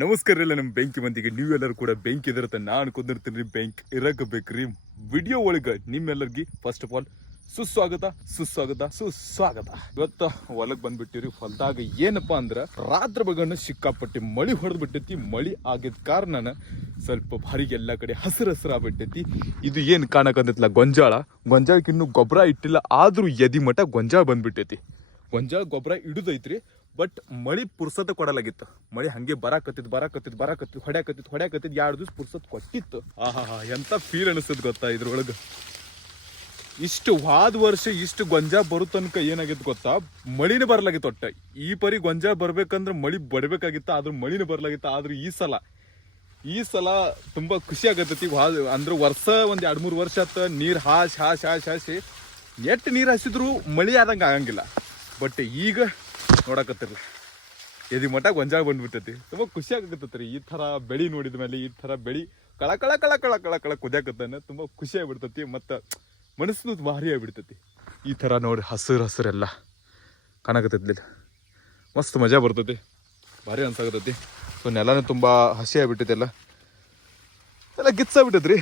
ನಮಸ್ಕಾರ ಎಲ್ಲ ನಮ್ಮ ಬೆಂಕಿ ಮಂದಿಗೆ. ನೀವೆಲ್ಲರೂ ಕೂಡ ಬೆಂಕಿ ಇದಿರುತ್ತೆ ನಾನು ಕುಂದಿರ್ತೀನಿ. ಬೆಂಕ್ ಬೆಂಕಿ ಬೇಕ್ರಿ ವಿಡಿಯೋ ಒಳಗೆ ನಿಮ್ಮೆಲ್ಲರಿಗೆ ಫಸ್ಟ್ ಆಫ್ ಆಲ್ ಸುಸ್ವಾಗತ ಸುಸ್ವಾಗತ ಸುಸ್ವಾಗತ. ಇವತ್ತು ಹೊಲಕ್ ಬಂದ್ಬಿಟ್ಟಿರಿ ಹೊಲದಾಗ ಏನಪ್ಪಾ ಅಂದ್ರೆ ರಾತ್ರಿ ಬಗನ ಸಿಕ್ಕಾಪಟ್ಟಿ ಮಳಿ ಹೊಡೆದ್ ಬಿಟ್ಟೈತಿ ಮಳಿ ಆಗಿದ ಕಾರಣನ ಸ್ವಲ್ಪ ಭಾರಿಗೆ ಎಲ್ಲ ಕಡೆ ಹಸಿರು ಹಸಿರು ಆಗ್ಬಿಟ್ಟೈತಿ ಇದು ಏನು ಕಾಣಕಂತೈತಿಲ್ಲ ಗೊಂಜಾಳ. ಗೊಂಜಾಳಕ್ಕೆ ಇನ್ನೂ ಗೊಬ್ಬರ ಇಟ್ಟಿಲ್ಲ, ಆದರೂ ಎದಿ ಮಠ ಗೊಂಜಾಳ ಬಂದ್ಬಿಟ್ಟೈತಿ. ಗೊಂಜಾಳ ಗೊಬ್ಬರ ಇಡುದೈತ್ರಿ ಬಟ್ ಮಳಿ ಪುರ್ಸತ್ ಕೊಡಲಾಗಿತ್ತು. ಮಳಿ ಹಂಗೆ ಬರಾಕತ್ತಿದ್ ಬರಾಕತ್ತಿತ್ತು ಬರಾಕತ್ತಿತ್ತು, ಹೊಡ್ಯಾಕತ್ತಿತ್ತು ಹೊಡ್ಯಾಕತ್ತಿತ್ತು ಎರಡು ದಿವಸ ಪುರ್ಸತ್ ಕೊಟ್ಟಿತ್ತು. ಆಹಾ ಹಾ ಎಂತ ಫೀಲ್ ಅನಿಸ್ತದ ಗೊತ್ತಾ ಇದ್ರೊಳಗೆ? ಇಷ್ಟು ವಾದ ವರ್ಷ, ಇಷ್ಟು ಗೊಂಜಾ ಬರೋ ತನಕ ಏನಾಗಿತ್ತು ಗೊತ್ತಾ? ಮಳಿನ ಬರ್ಲಾಗಿತ್ತು ಒಟ್ಟ. ಈ ಪರಿ ಗೊಂಜಾ ಬರ್ಬೇಕಂದ್ರೆ ಮಳಿ ಬಡ್ಬೇಕಾಗಿತ್ತು, ಆದ್ರೂ ಮಳಿನ ಬರ್ಲಾಗಿತ್ತು, ಆದ್ರೂ ಈ ಸಲ. ಈ ಸಲ ತುಂಬಾ ಖುಷಿ ಆಗತ್ತೈತಿ ಅಂದ್ರೆ ವರ್ಷ ಒಂದ್ ಎರಡು ಮೂರು ವರ್ಷ ಆತ, ನೀರು ಹಾಸಿ ಹಾಸಿ ಹಾಸಿ ಹಾಸಿ ಎಟ್ಟು ನೀರು ಹಾಸಿದ್ರು ಮಳಿ ಆದಂಗ ಆಗಂಗಿಲ್ಲ. ಬಟ್ ಈಗ ನೋಡಕತ್ತಿರ್ಲಿ. ಎದಿ ಮಠ ಗೊಂಜಾಗ ಬಂದ್ಬಿಟ್ಟೈತಿ. ತುಂಬಾ ಖುಷಿ ಆಗತ್ತತ್ರಿ ಈ ತರ ಬೆಳಿ ನೋಡಿದ ಮೇಲೆ, ಈ ತರ ಬೆಳಿ ಕಳ ಕಳ ಕಳ ಕಳ ಕಳ ಕಳ ಕುದ್ಯಾಕತ್ತಾನೆ ತುಂಬಾ ಖುಷಿ ಆಗ್ಬಿಡ್ತೈತಿ ಮತ್ತು ಮನಸ್ಸು ಭಾರಿ ಆಗಿಬಿಡ್ತೈತಿ. ಈ ತರ ನೋಡಿ ಹಸಿರು ಹಸಿರೆಲ್ಲ ಕಾಣಕತ್ತೈತಿ ಮಸ್ತ್ ಮಜಾ ಬರ್ತೈತಿ. ಭಾರಿ ಅನ್ಸಾಕತ್ತೈತಿ. ಸೊ ನೆಲನೂ ತುಂಬಾ ಹಸಿ ಆಗ್ಬಿಟ್ಟೈತಿ ಎಲ್ಲ. ಗಿಚ್ಚಾಗ್ಬಿಟ್ಟೈತ್ರಿ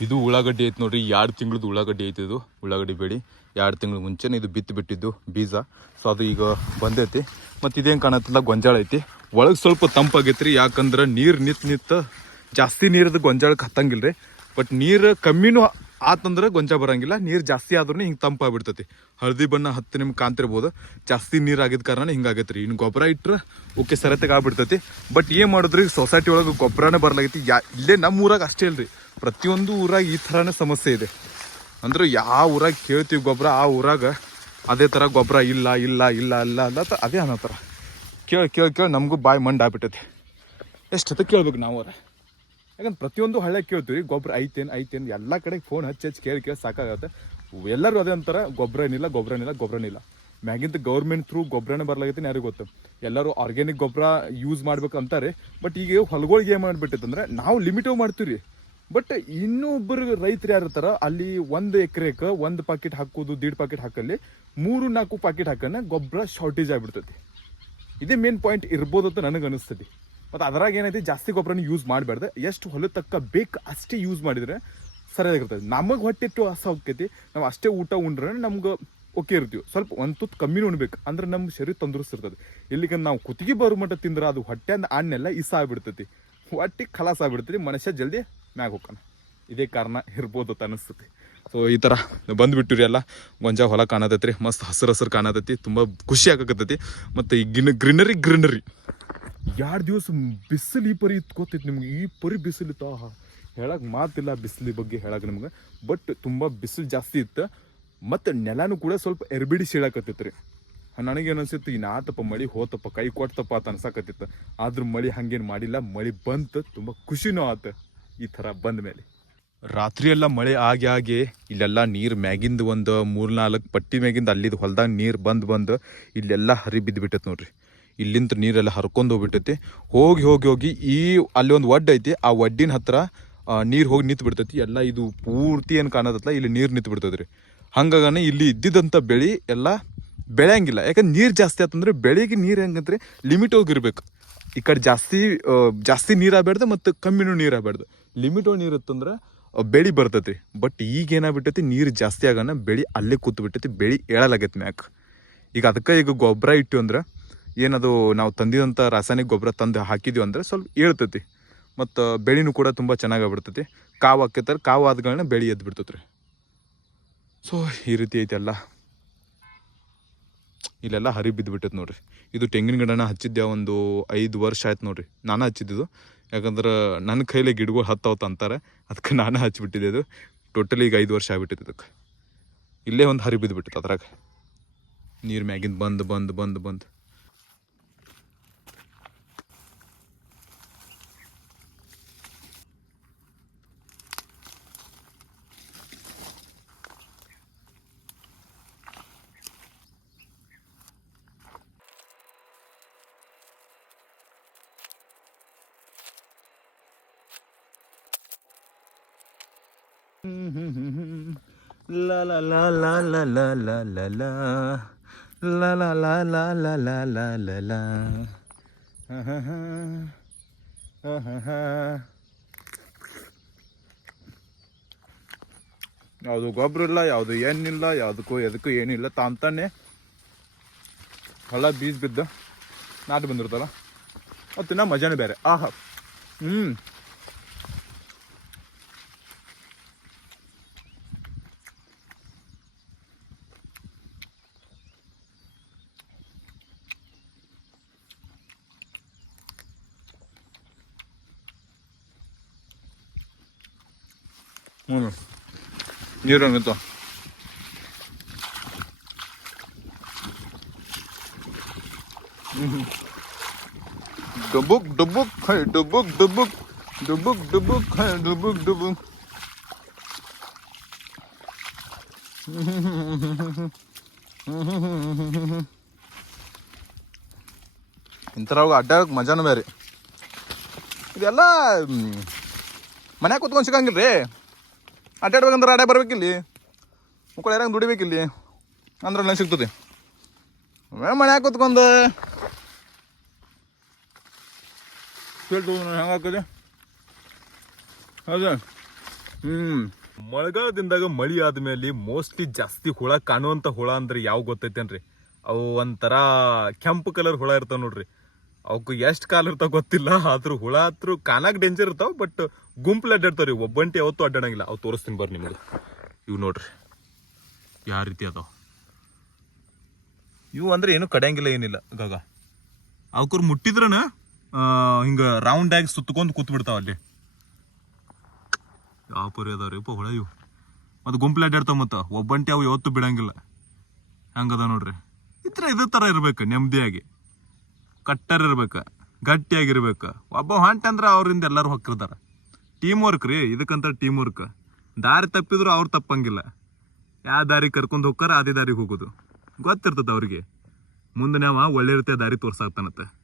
ಇದು ಉಳ್ಳಾಗಡ್ಡಿ ಐತೆ ನೋಡ್ರಿ. ಎರಡು ತಿಂಗಳದ್ದು ಉಳ್ಳಾಗಡ್ಡಿ ಐತೆ ಇದು. ಉಳ್ಳಾಗಡ್ಡಿ ಬೇಡಿ. ಎರಡು ತಿಂಗಳ ಮುಂಚೆನೇ ಇದು ಬಿತ್ತು ಬಿಟ್ಟಿದ್ದು ಬೀಜ. ಸೊ ಅದು ಈಗ ಬಂದೈತಿ. ಮತ್ತು ಇದೇನು ಕಾಣತ್ತಲ್ಲ ಗೊಂಜಾಳ ಐತಿ. ಒಳಗೆ ಸ್ವಲ್ಪ ತಂಪಾಗೈತ್ರಿ. ಯಾಕಂದ್ರೆ ನೀರು ನಿತ್ ನಿಂತು ಜಾಸ್ತಿ ನೀರದು ಗೊಂಜಾಳಕ್ಕೆ ಹತ್ತಂಗಿಲ್ರಿ. ಬಟ್ ನೀರು ಕಮ್ಮಿನೂ ಆತಂದ್ರೆ ಗೊಂಜ ಬರಂಗಿಲ್ಲ, ನೀರು ಜಾಸ್ತಿ ಆದ್ರೂ ಹಿಂಗೆ ತಂಪಾಗ್ಬಿಡ್ತೈತಿ ಹಳದಿ ಬಣ್ಣ ಹತ್ತು ನಿಮ್ಗೆ ಕಾಣ್ತಿರ್ಬೋದು. ಜಾಸ್ತಿ ನೀರು ಆಗಿದ ಕಾರಣ ಹಿಂಗಾಗೈತ್ರಿ ಇನ್ನು ಗೊಬ್ಬರ ಇಟ್ಟರೆ ಓಕೆ ಸರತೆಗೆ ಆಗ್ಬಿಡ್ತೈತಿ. ಬಟ್ ಏನು ಮಾಡಿದ್ರಿ, ಸೊಸೈಟಿ ಒಳಗೆ ಗೊಬ್ಬರನೇ ಬರ್ಲಾಗೈತಿ. ಯಾ, ಇಲ್ಲೇ ನಮ್ಮ ಊರಾಗ ಅಷ್ಟೇ ಅಲ್ರಿ ಪ್ರತಿಯೊಂದು ಊರಾಗ ಈ ಥರನೇ ಸಮಸ್ಯೆ ಇದೆ. ಅಂದ್ರೆ ಯಾವ ಊರಾಗ ಕೇಳ್ತೀವಿ ಗೊಬ್ಬರ, ಆ ಊರಾಗ ಅದೇ ಥರ ಗೊಬ್ಬರ ಇಲ್ಲ ಇಲ್ಲ ಇಲ್ಲ ಇಲ್ಲ ಅಲ್ಲ ಅದೇ ಅನ್ನೋ ಥರ ಕೇಳಿ ಕೇಳಿ ಕೇಳಿ ನಮಗೂ ಬಾಯಿ ಮಂಡ್ ಆಗ್ಬಿಟ್ಟೈತಿ. ಎಷ್ಟೊತ್ತ ಕೇಳ್ಬೇಕು ನಾವು ಅವ್ರ? ಯಾಕಂದ್ರೆ ಪ್ರತಿಯೊಂದು ಹಳ್ಳಿ ಕೇಳ್ತೀವಿ ಗೊಬ್ಬರ ಐತೇನು ಐತೇನು ಎಲ್ಲ ಕಡೆ ಫೋನ್ ಹಚ್ಚಿ ಹಚ್ಚಿ ಕೇಳಿ ಕೇಳಿ ಸಾಕಾಗುತ್ತೆ. ಎಲ್ಲರೂ ಅದೇ ಅಂತಾರೆ ಗೊಬ್ಬರ ಏನಿಲ್ಲ ಗೊಬ್ಬರ ಏನಿಲ್ಲ ಗೊಬ್ಬರ ಏನಿಲ್ಲ. ಮ್ಯಾಗಿಂದ ಗೌರ್ಮೆಂಟ್ ಥ್ರೂ ಗೊಬ್ಬರನೇ ಬರ್ಲಾಗೈತೆ ಯಾರಿಗೂ ಗೊತ್ತು. ಎಲ್ಲರೂ ಆರ್ಗ್ಯಾನಿಕ್ ಗೊಬ್ಬರ ಯೂಸ್ ಮಾಡ್ಬೇಕು ಅಂತಾರೆ ಬಟ್ ಈಗ ಹೊಲಗಳಿಗೆ ಏನು ಮಾಡಿಬಿಟ್ಟಿತ್ತಂದ್ರೆ ನಾವು ಲಿಮಿಟು ಮಾಡ್ತೀವಿ ಬಟ್ ಇನ್ನೊಬ್ಬರು ರೈತರು ಯಾರು ಇರ್ತಾರ, ಅಲ್ಲಿ ಒಂದು ಎಕರೆಕ ಒಂದು ಪಾಕೆಟ್ ಹಾಕೋದು, ದೀಡ್ ಪಾಕೆಟ್ ಹಾಕಲ್ಲಿ ಮೂರು ನಾಲ್ಕು ಪಾಕೆಟ್ ಹಾಕೋಣ ಗೊಬ್ಬರ ಶಾರ್ಟೇಜ್ ಆಗಿಬಿಡ್ತೈತಿ. ಇದೇ ಮೇನ್ ಪಾಯಿಂಟ್ ಇರ್ಬೋದು ಅಂತ ನನಗೆ ಅನಿಸ್ತದೆ ಮತ್ತು ಅದರಾಗ ಏನೈತಿ, ಜಾಸ್ತಿ ಗೊಬ್ಬರನ ಯೂಸ್ ಮಾಡಬಾರ್ದು. ಎಷ್ಟು ಹೊಲ ತಕ್ಕ ಬೇಕು ಅಷ್ಟೇ ಯೂಸ್ ಮಾಡಿದ್ರೆ ಸರಿಯಾಗಿರ್ತದೆ ನಮಗೆ ಹೊಟ್ಟೆಟ್ಟು ಹಸ ಹೋಗ್ತೈತಿ, ನಾವು ಅಷ್ಟೇ ಊಟ ಉಂಡ್ರೆ ನಮ್ಗೆ ಓಕೆ ಇರ್ತೀವಿ. ಸ್ವಲ್ಪ ಒಂದು ತುತ್ತು ಕಮ್ಮಿ ಉಣ್ಬೇಕು, ಅಂದ್ರೆ ನಮ್ಮ ಶರೀರ ತಂದೃಸ್ತಿರ್ತದೆ ಇಲ್ಲಿಗೆ ನಾವು ಕುತ್ತಿಗೆ ಬರೋ ಮಟ್ಟ ತಿಂದ್ರೆ ಅದು ಹೊಟ್ಟೆ ಅಂದ ಹಣ್ಣೆಲ್ಲ ಇಸ ಆಗ್ಬಿಡ್ತೈತಿ. ಹೊಟ್ಟೆ ಖಲಾಸ ಆಗ್ಬಿಡ್ತೈತಿ, ಮನುಷ್ಯ ಜಲ್ದಿ ಮ್ಯಾಗ ಹೋಗೋಣ ಇದೇ ಕಾರಣ ಇರ್ಬೋದು ಅಂತ ಅನಿಸ್ತೈತಿ. ಸೊ ಈ ಥರ ಬಂದ್ಬಿಟ್ಟಿರಿ ಎಲ್ಲ. ಗೊಂಜಾ ಹೊಲ ಕಾಣತೈತ್ರಿ, ಮಸ್ತ್ ಹಸಿರು ಹಸಿರು ಕಾಣತೈತಿ, ತುಂಬ ಖುಷಿ ಆಗಕತ್ತೈತಿ. ಮತ್ತು ಈ ಗ್ರೀನರಿ ಗ್ರೀನರಿ ಎರಡು ದಿವಸ ಬಿಸಿಲು ಈ ಪರಿ ಇತ್ಕೋತೈತಿ ನಿಮ್ಗೆ? ಈ ಪರಿ ಬಿಸಿಲು ಇತ್ತು. ಆಹಾ. ಹೇಳಕ್ ಮಾತಿಲ್ಲ ಬಿಸಿಲು ಬಗ್ಗೆ ಹೇಳಕ್ಕೆ ನಿಮ್ಗೆ. ಬಟ್ ತುಂಬ ಬಿಸಿಲು ಜಾಸ್ತಿ ಇತ್ತು. ಮತ್ತು ನೆಲನೂ ಕೂಡ ಸ್ವಲ್ಪ ಎರಬಿಡಿ ಸೀಳಾಕತ್ತೈತ್ರಿ ನನಗೇನು ಅನ್ಸಿತ್ತು ಇನ್ನು ಆತಪ್ಪ ಮಳಿ ಹೋತಪ್ಪ, ಕೈ ಕೊಡ್ತಪ್ಪ ಅಂತ ಅನ್ಸಕತ್ತಿತ್ತು ಆದ್ರೂ ಮಳಿ ಹಂಗೇನು ಮಾಡಿಲ್ಲ. ಮಳಿ ಬಂತು, ತುಂಬ ಖುಷಿನೂ ಆತ ಈ ಥರ ಬಂದ ಮೇಲೆ. ರಾತ್ರಿ ಎಲ್ಲ ಮಳೆ ಆಗಿ ಆಗಿ ಇಲ್ಲೆಲ್ಲ ನೀರು ಮ್ಯಾಗಿಂದ ಒಂದು ಮೂರು ನಾಲ್ಕು ಪಟ್ಟಿ ಮ್ಯಾಗಿಂದ ಅಲ್ಲಿದ್ದು ಹೊಲ್ದಾಗ ನೀರು ಬಂದು ಬಂದು ಇಲ್ಲೆಲ್ಲ ಹರಿ ಬಿದ್ದು ಬಿಟ್ಟೈತೆ ನೋಡ್ರಿ. ಇಲ್ಲಿಂದ ನೀರೆಲ್ಲ ಹರ್ಕೊಂಡು ಹೋಗ್ಬಿಟ್ಟೈತಿ. ಹೋಗಿ ಹೋಗಿ ಹೋಗಿ ಈ ಅಲ್ಲಿ ಒಂದು ಒಡ್ಡು ಐತಿ, ಆ ಒಡ್ಡಿನ ಹತ್ರ ನೀರು ಹೋಗಿ ನಿಂತು ಬಿಡ್ತೈತಿ. ಎಲ್ಲ ಇದು ಪೂರ್ತಿ ಏನು ಕಾಣತ್ತಲ್ಲ ಇಲ್ಲಿ ನೀರು ನಿಂತು ಬಿಡ್ತೈತ್ರಿ. ಹಂಗಾಗನೆ ಇಲ್ಲಿ ಇದ್ದಿದ್ದಂಥ ಬೆಳೆ ಎಲ್ಲ ಬೆಳೆಯಂಗಿಲ್ಲ. ಯಾಕಂದ್ರೆ ನೀರು ಜಾಸ್ತಿ ಆತಂದ್ರೆ ಬೆಳೆಗೆ ನೀರು ಹೆಂಗಂದ್ರೆ ಲಿಮಿಟ್ ಹೋಗಿರ್ಬೇಕು ಈ ಕಡೆ ಜಾಸ್ತಿ ಜಾಸ್ತಿ ನೀರು ಆಗ್ಬಾರ್ದು ಮತ್ತು ಕಮ್ಮಿನೂ ನೀರು ಆಗ್ಬಾರ್ದು. ಲಿಮಿಟ್ ನೀರು ಇತ್ತಂದ್ರೆ ಬೆಳೆ ಬರ್ತೈತಿ ಬಟ್ ಈಗ ಏನಾಗ್ಬಿಟ್ಟೈತಿ, ನೀರು ಜಾಸ್ತಿ ಆಗೋಣ ಬೆಳಿ ಅಲ್ಲೇ ಕೂತು ಬಿಟ್ಟೈತಿ ಬೆಳಿ ಏಳಲಾಗೈತಿ ಮ್ಯಾಕ್. ಈಗ ಅದಕ್ಕೆ ಈಗ ಗೊಬ್ಬರ ಇಟ್ಟು ಅಂದ್ರೆ ಏನದು ನಾವು ತಂದಿದಂಥ ರಾಸಾಯನಿಕ ಗೊಬ್ಬರ ತಂದು ಹಾಕಿದ್ವಿ ಅಂದರೆ ಸ್ವಲ್ಪ ಏಳ್ತೈತಿ. ಮತ್ತು ಬೆಳೆನೂ ಕೂಡ ತುಂಬ ಚೆನ್ನಾಗಿ ಬಿಡ್ತೈತಿ ಕಾವು ಹಾಕೈತಾರೆ ಕಾವು ಆದ್ಗಳನ್ನ ಬೆಳೆ ಎದ್ದು ಬಿಡ್ತೈತ್ರಿ ಸೊ, ಈ ರೀತಿ ಐತೆ ಎಲ್ಲ ಇಲ್ಲೆಲ್ಲ ಹರಿ ಬಿದ್ದು ಬಿಟ್ಟೈತೆ ನೋಡ್ರಿ. ಇದು ತೆಂಗಿನ ಗಿಡನ ಹಚ್ಚಿದ್ದೆ ಒಂದು ಐದು ವರ್ಷ ಆಯ್ತು ನೋಡ್ರಿ. ನಾನು ಹಚ್ಚಿದ್ದು. ಯಾಕಂದ್ರೆ ನನ್ನ ಕೈಲಿ ಗಿಡಗಳು ಹತ್ತವತ್ತು ಅಂತಾರೆ. ಅದಕ್ಕೆ ನಾನು ಹಚ್ಚಿಬಿಟ್ಟಿದ್ದೆ ಅದು ಟೋಟಲಿ ಈಗ ಐದು ವರ್ಷ ಆಗಿಬಿಟ್ಟಿದೆ ಅದಕ್ಕೆ ಇಲ್ಲೇ ಒಂದು ಹರಿ ಬಿದ್ದು ಬಿಟ್ಟಿತ್ತು ಅದ್ರಾಗ. ನೀರು ಮ್ಯಾಗಿಂದ ಬಂದು ಬಂದು ಬಂದು ಬಂದು. La la la la la la la la la La la la la la la la la la ಯಾವುದು ಗೊಬ್ಬರ ಇಲ್ಲ ಯಾವುದು ಏನಿಲ್ಲ ಯಾವುದಕ್ಕೂ ಎದಕ್ಕೂ ಏನಿಲ್ಲ ತಾಂತಾನೆ ಹೊಲ ಬೀಜ ಬಿದ್ದು ನಾಟಿ ಬಂದಿರ್ತಲ್ಲ ಅದು ತಿನ್ನೋ ಮಜಾನೇ ಬೇರೆ ಆಹಾ ಹ್ಞೂ ಹ್ಞೂ ನೀರು ಹಂಗಂತ ಡುಬುಕ್ ಡುಬುಕ್ ಹೈ ಡುಬುಕ್ ಡುಬುಕ್ ಡುಬುಕ್ ಡುಬುಕ್ ಹೈ ಡುಬುಕ್ ಡುಬುಕ್ ಇಂಥರಾಗ ಅಡ್ಡಾಡಕ್ಕೆ ಮಜಾನ ಬೇರೆ. ಇದೆಲ್ಲ ಮನ್ಯಾಗ ಕುತ್ಕೊಂಡು ಸಿಗಂಗಿಲ್ಲ ರೀ ಅಡ್ಡಾಡ್ಬೇಕಂದ್ರೆ ಅಡ್ಡ ಬರ್ಬೇಕಿಲ್ಲಿ. ಮುಕ್ಕಳು ಯಾರಂಗೆ ದುಡಿಬೇಕಿಲ್ಲಿ. ಅಂದ್ರೆ ನನಗೆ ಸಿಗ್ತದೆ. ಮನ್ಯಾಗ ಕೂತ್ಕೊಂಡು? ಫೀಲ್ಡ್ ಹೆಂಗೆ ಹಾಕದೆ ಹೌದಾ ಹ್ಞೂ ಮಳೆಗಾಲದಿಂದಾಗ ಮಳಿ ಆದ್ಮೇಲೆ ಮೋಸ್ಟ್ಲಿ ಜಾಸ್ತಿ ಹುಳ ಕಾಣುವಂಥ ಹುಳ ಅಂದ್ರೆ ಯಾವ ಗೊತ್ತೈತೇನ್ರಿ? ಅವು ಒಂಥರ ಕೆಂಪು ಕಲರ್ ಹುಳ ಇರ್ತಾವ ನೋಡ್ರಿ. ಅವಕ್ಕೆ ಎಷ್ಟು ಕಾಲ ಇರ್ತಾವ ಗೊತ್ತಿಲ್ಲ, ಆದ್ರೂ ಹುಳ ಆದ್ರೂ ಕಾಣಾಕ್ ಡೇಂಜರ್ ಇರ್ತಾವ ಬಟ್ ಗುಂಪಲ್ಲಿ ಅಡ್ಡಾಡ್ತಾವ್ರಿ ಒಬ್ಬಂಟಿ ಯಾವತ್ತೂ ಅಡ್ಡಾಡಂಗಿಲ್ಲ. ಅವು ತೋರಿಸ್ತೀನಿ ಬರ್ರಿ ನಿಮಗೆ. ಇವು ನೋಡ್ರಿ. ಯಾವ ರೀತಿ ಅದಾವ? ಇವು ಅಂದ್ರೆ ಏನು ಕಡೆಯಂಗಿಲ್ಲ, ಏನಿಲ್ಲ. ಗಗ. ಅವಕರು ಮುಟ್ಟಿದ್ರನ ಹಿಂಗ ರೌಂಡ್ ಆಗಿ ಸುತ್ತಕೊಂಡು ಕೂತ್ ಬಿಡ್ತಾವ ಅಲ್ಲಿ. ಯಾವ ಪರಿ ಅದಾವ್ರಿ ಅಪ್ಪ ಹೊಳೆ ಇವು. ಮತ್ತು ಗುಂಪಲ್ಲಿ ಅಡ್ಡಾಡ್ತಾವ ಮತ್ತ. ಒಬ್ಬಂಟಿ ಅವು ಯಾವತ್ತು ಬಿಡಂಗಿಲ್ಲ. ಹಂಗದ ನೋಡ್ರಿ. ಈ ಥರ ಇದೇ ಥರ ಇರ್ಬೇಕು, ನೆಮ್ಮದಿಯಾಗಿ. ಕಟ್ಟರ್ ಇರ್ಬೇಕು, ಗಟ್ಟಿಯಾಗಿರ್ಬೇಕು. ಒಬ್ಬ ಹೊಂಟ ಅಂದ್ರೆ ಅವರಿಂದ ಎಲ್ಲರೂ ಹೊಕ್ಕಿರ್ತಾರ. ಟೀಮ್ ವರ್ಕ್ ರೀ, ಇದಕ್ಕಂತ ಟೀಮ್ ವರ್ಕ್ ದಾರಿ ತಪ್ಪಿದ್ರು ಅವ್ರು ತಪ್ಪಂಗಿಲ್ಲ. ಯಾವ ದಾರಿ ಕರ್ಕೊಂಡು ಹೋಗ್ತಾರ, ಅದೇ ದಾರಿಗೆ ಹೋಗೋದು. ಗೊತ್ತಿರ್ತದೆ ಅವ್ರಿಗೆ. ಮುಂದೆ ನಾವು ಒಳ್ಳೆ ರೀತಿಯ ದಾರಿ ತೋರ್ಸಾಕ್ತಾನತ್ತೆ